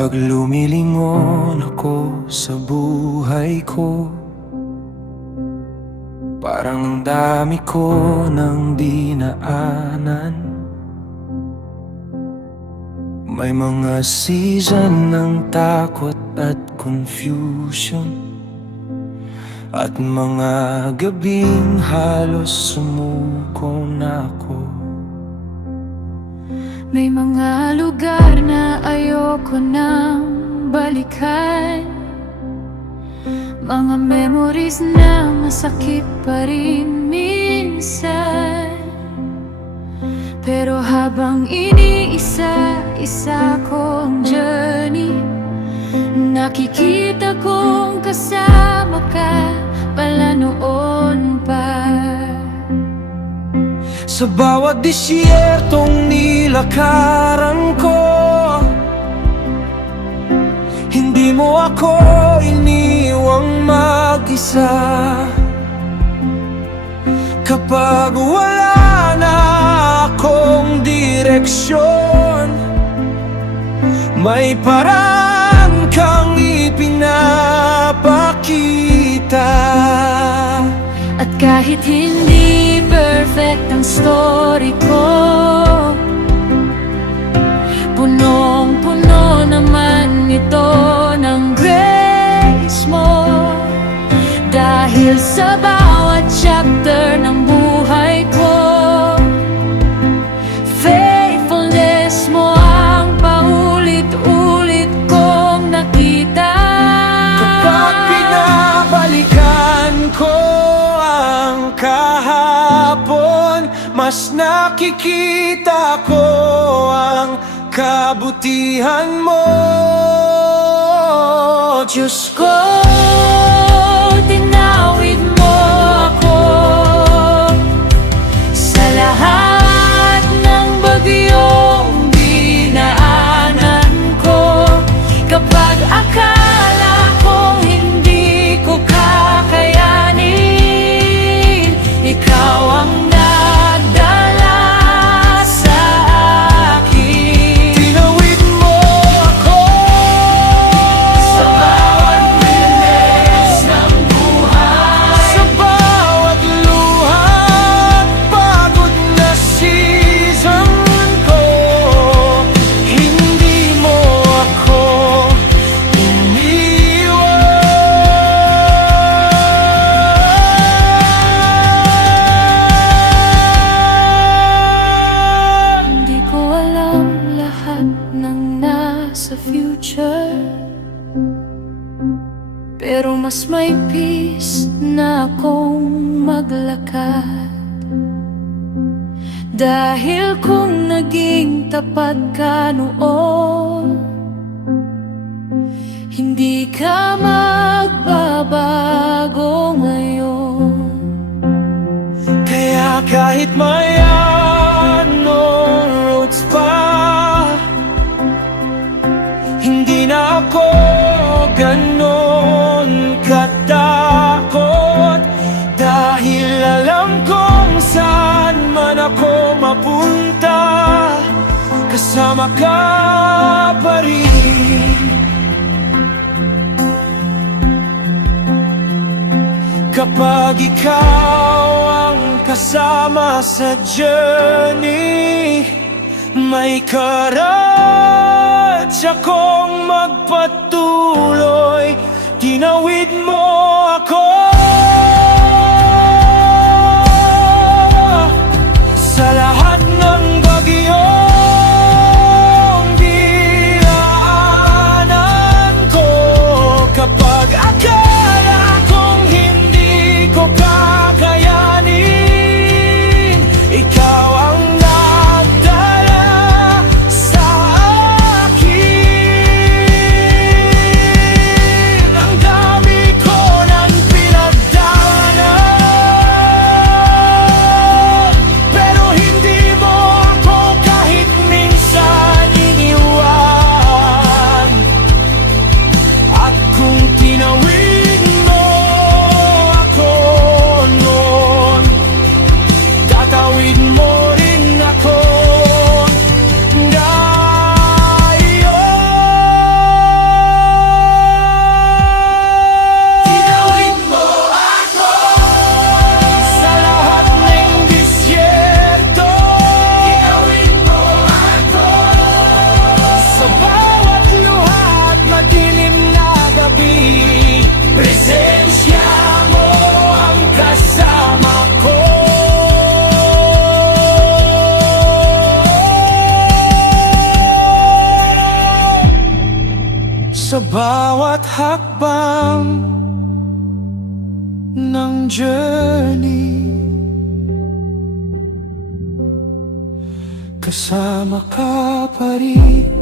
Kapag lumilingon ako sa buhay ko, parang ang dami ko nang dinaanan. May mga season ng takot at confusion, at mga gabing halos sumuko na ako. May mga lugar na ayoko nang balikan, mga memories na masakit pa rin minsan. Pero habang iniisa-isa kong journey, nakikita kong kasama ka pala noon pa. Sa bawat disyertong nilakaran ko, hindi mo ako iniwang mag-isa. Kapag wala na akong direksyon, may paraan kang ipinapakita. At kahit hindi perfect ang story ko, punong-puno naman ito ng grace mo. Dahil sa bawat chapter ng buhay ko, faithfulness mo ang paulit-ulit kong nakita. Kapag pinabalikan ko ang kahapon, mas nakikita ko ang kabutihan mo. Diyos ko, tinawid mo ako sa lahat ng bagyong dinaanan ko. Kapag akala kong hindi ko kakayanin, ikaw ang nagdala sa akin. Tinawid mo ako Sa bawat bilis ng buhay, sa bawat luha at pagod na season ko. Hindi mo ako iniwan. hindi ko alam lahat ng nasa future, pero mas may peace na akong maglakad. Dahil kung naging tapat ka noon, hindi ka magbabago ngayon. Kaya kahit may anong roads pa, hindi na ako ganon katakot. Dahil alam kong saan man ako mapunta, kasama ka pa rin. Kapag ikaw ang kasama sa journey, may courage akong magpatuloy. Tinawid mo ako sa lahat ng bagyong dinaanan ko. Kapag akala kong hindi ko kakayanin, ikaw ang nagdala sa akin. lang ng journey, kasama ka pa rin.